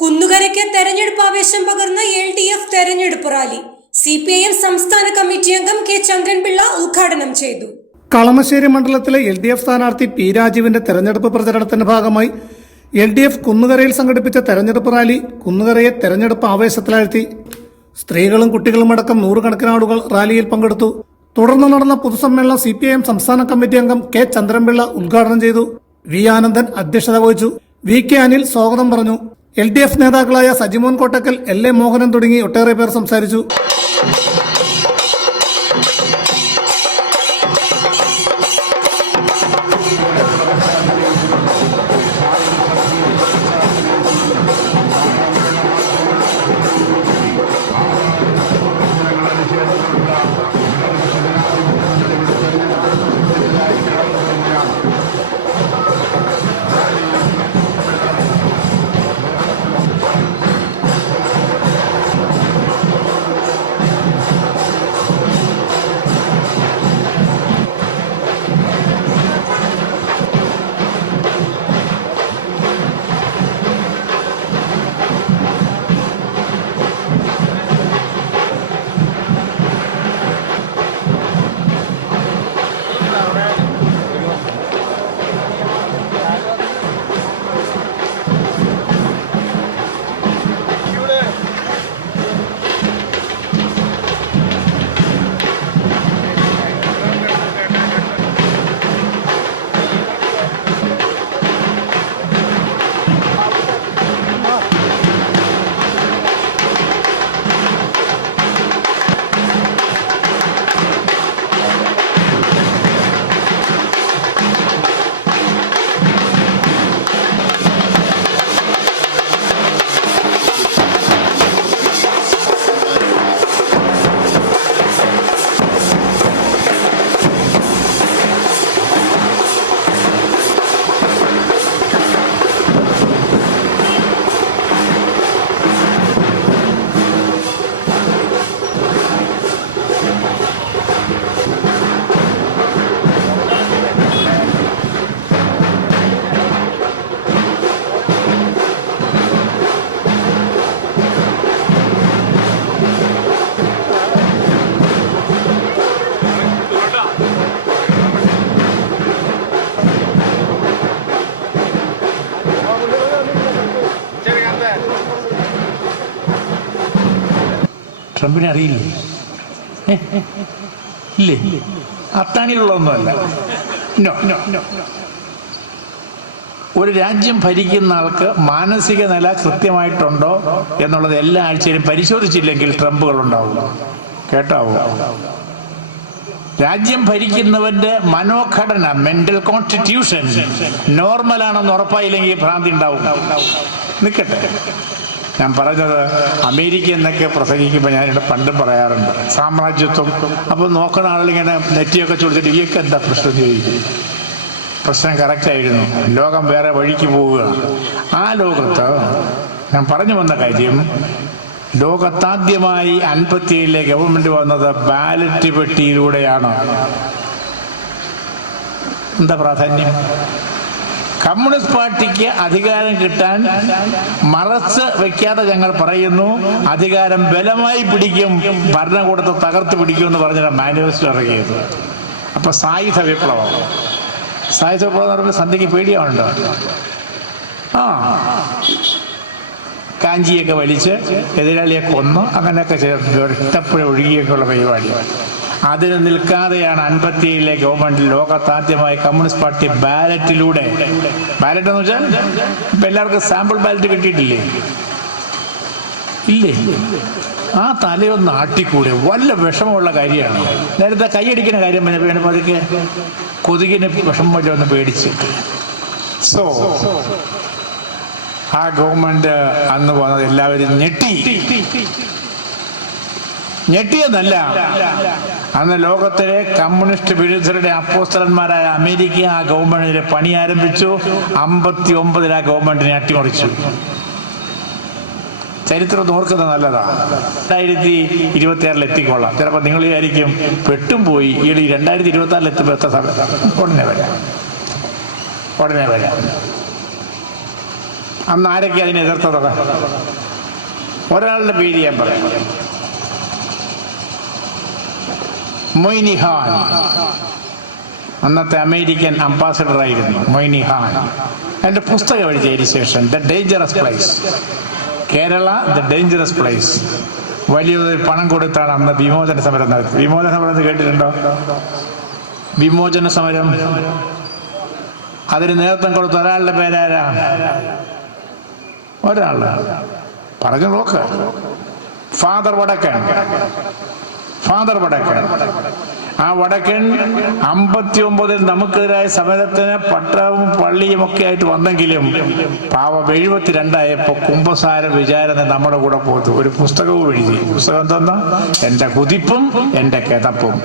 കുന്നുകരയ്ക്ക് തെരഞ്ഞെടുപ്പ് ആവേശം പകർന്ന LDF തെരഞ്ഞെടുപ്പ് റാലി CPIM സംസ്ഥാന കമ്മിറ്റി അംഗം കെ ചന്ദ്രൻപിള്ള ഉദ്ഘാടനം ചെയ്തു. കളമശ്ശേരി മണ്ഡലത്തിലെ LDF സ്ഥാനാർത്ഥി പി രാജീവിന്റെ തെരഞ്ഞെടുപ്പ് പ്രചരണത്തിന്റെ ഭാഗമായി LDF കുന്നുകരയിൽ സംഘടിപ്പിച്ച തെരഞ്ഞെടുപ്പ് റാലി കുന്നുകരയെ തെരഞ്ഞെടുപ്പ് ആവേശത്തിലാഴ്ത്തി. സ്ത്രീകളും കുട്ടികളുമടക്കം നൂറുകണക്കിന് ആളുകൾ റാലിയിൽ പങ്കെടുത്തു. തുടർന്ന് നടന്ന പൊതുസമ്മേളനം CPIM സംസ്ഥാന കമ്മിറ്റി അംഗം കെ ചന്ദ്രൻപിള്ള ഉദ്ഘാടനം ചെയ്തു. വി ആനന്ദൻ അധ്യക്ഷത വഹിച്ചു. VK അനിൽ സ്വാഗതം പറഞ്ഞു. LDF നേതാക്കളായ സജിമോൻ കോട്ടക്കൽ, LA മോഹനൻ തുടങ്ങി ഒട്ടേറെ പേർ സംസാരിച്ചു. ട്രംപിനെ അറിയില്ലേ? ഇല്ലേ? അത്താണിയിലുള്ളതൊന്നുമല്ല. ഒരു രാജ്യം ഭരിക്കുന്ന ആൾക്ക് മാനസിക നില കൃത്യമായിട്ടുണ്ടോ എന്നുള്ളത് എല്ലാ ആഴ്ചയിലും പരിശോധിച്ചില്ലെങ്കിൽ ട്രംപുകൾ ഉണ്ടാവും. കേട്ടാവോ? രാജ്യം ഭരിക്കുന്നവന്റെ മനോഘടന, മെന്റൽ കോൺസ്റ്റിറ്റ്യൂഷൻ നോർമലാണെന്ന് ഉറപ്പായില്ലെങ്കിൽ ഭ്രാന്തി ഉണ്ടാവും. നിൽക്കട്ടെ, ഞാൻ പറഞ്ഞത് അമേരിക്ക എന്നൊക്കെ പ്രസംഗിക്കുമ്പോൾ ഞാനിവിടെ പണ്ടും പറയാറുണ്ട് സാമ്രാജ്യത്വം. അപ്പോൾ നോക്കുന്ന ആളിങ്ങനെ നെറ്റിയൊക്കെ ചോദിച്ചിട്ട് ഈയൊക്കെ എന്താ പ്രശ്നം ചോദിക്കും. പ്രശ്നം കറക്റ്റായിരുന്നു. ലോകം വേറെ വഴിക്ക് പോവുക. ആ ലോകത്ത് ഞാൻ പറഞ്ഞു വന്ന കാര്യം, ലോകത്താദ്യമായി 57 ഗവൺമെന്റ് വന്നത് ബാലറ്റ് പെട്ടിയിലൂടെയാണ്. എന്താ പ്രാധാന്യം? കമ്മ്യൂണിസ്റ്റ് പാർട്ടിക്ക് അധികാരം കിട്ടാൻ മറച്ച് വെക്കാതെ ഞങ്ങൾ പറയുന്നു, അധികാരം ബലമായി പിടിക്കും, ഭരണകൂടത്തെ തകർത്ത് പിടിക്കും എന്ന് പറഞ്ഞാൽ മാനിഫെസ്റ്റോ ഇറങ്ങിയത്. അപ്പൊ സായുധ വിപ്ലവം എന്ന് പറയുമ്പോൾ സന്ധ്യക്ക് പേടിയാവുണ്ടോ? കാഞ്ചിയൊക്കെ വലിച്ച് എതിരാളിയെ കൊന്നു അങ്ങനെയൊക്കെ ഒറ്റപ്പുഴ ഒഴുകിയൊക്കെയുള്ള പരിപാടി. അതിന് നിൽക്കാതെയാണ് 57 ഗവൺമെന്റ് ലോകത്താദ്യമായി കമ്മ്യൂണിസ്റ്റ് പാർട്ടി ബാലറ്റിലൂടെ, ബാലറ്റ് എന്ന് വെച്ചാൽ ഇപ്പൊ എല്ലാവർക്കും സാമ്പിൾ ബാലറ്റ് കിട്ടിയിട്ടില്ലേ? ഇല്ലേ? ആ തലയൊന്ന് ആട്ടിക്കൂടെ? വല്ല വിഷമമുള്ള കാര്യമാണ്. നേരത്തെ കൈയടിക്കുന്ന കാര്യം പറഞ്ഞപ്പോൾ പതുക്കെ കൊതുകിന് വിഷമം വല്ല ഒന്ന് പേടിച്ച്. സോ ആ ഗവൺമെന്റ് അന്ന് വന്നത് എല്ലാവരും ഞെട്ടിയെന്നല്ല, അന്ന് ലോകത്തിലെ കമ്മ്യൂണിസ്റ്റ് വിരുദ്ധരുടെ അപ്പോസ്തലന്മാരായ അമേരിക്ക ആ ഗവൺമെന്റിന്റെ പണി ആരംഭിച്ചു. 59 ആ ഗവൺമെന്റിനെ അട്ടിമറിച്ചു. ചരിത്രം ഓർക്കുന്നത് നല്ലതാണ്. 2026 എത്തിക്കൊള്ളാം. ചിലപ്പോൾ നിങ്ങൾ വിചാരിക്കും പെട്ടും പോയി, ഈ 2026 എത്തുമ്പോൾ എത്ര സമയത്താണ്? ഉടനെ വരാം. അന്ന് ആരൊക്കെ അതിനെ എതിർത്തത്? ഒരാളുടെ പേര് ഞാൻ പറയാം. മൊയ്നി ഖാൻ, അന്നത്തെ അമേരിക്കൻ അംബാസഡർ ആയിരുന്നു മൊയ്നി ഖാൻ. എൻ്റെ പുസ്തകം എഴുതിയതിന് ശേഷം the dangerous place, Kerala the dangerous place, വലിയൊരു പണം കൊടുത്താണ് അന്ന് വിമോചന സമരം നടത്തി. വിമോചന സമരം എന്ന് കേട്ടിട്ടുണ്ടോ? വിമോചന സമരം, അതിന് നേതൃത്വം കൊടുത്ത ഒരാളുടെ പേരാരാ? ഒരാള് പറഞ്ഞു നോക്ക്. ഫാദർ വടക്കൻ. ആ വടക്കൻ 59 നമുക്കെതിരായ സമരത്തിന് പട്ടവും പള്ളിയും ഒക്കെ ആയിട്ട് വന്നെങ്കിലും പാവം 72 കുംഭസാര വിചാരണ നമ്മുടെ കൂടെ പോയി ഒരു പുസ്തകവും എഴുതി. പുസ്തകം എന്തെന്നാ? എൻ്റെ കുതിപ്പും എൻ്റെ കിതപ്പും.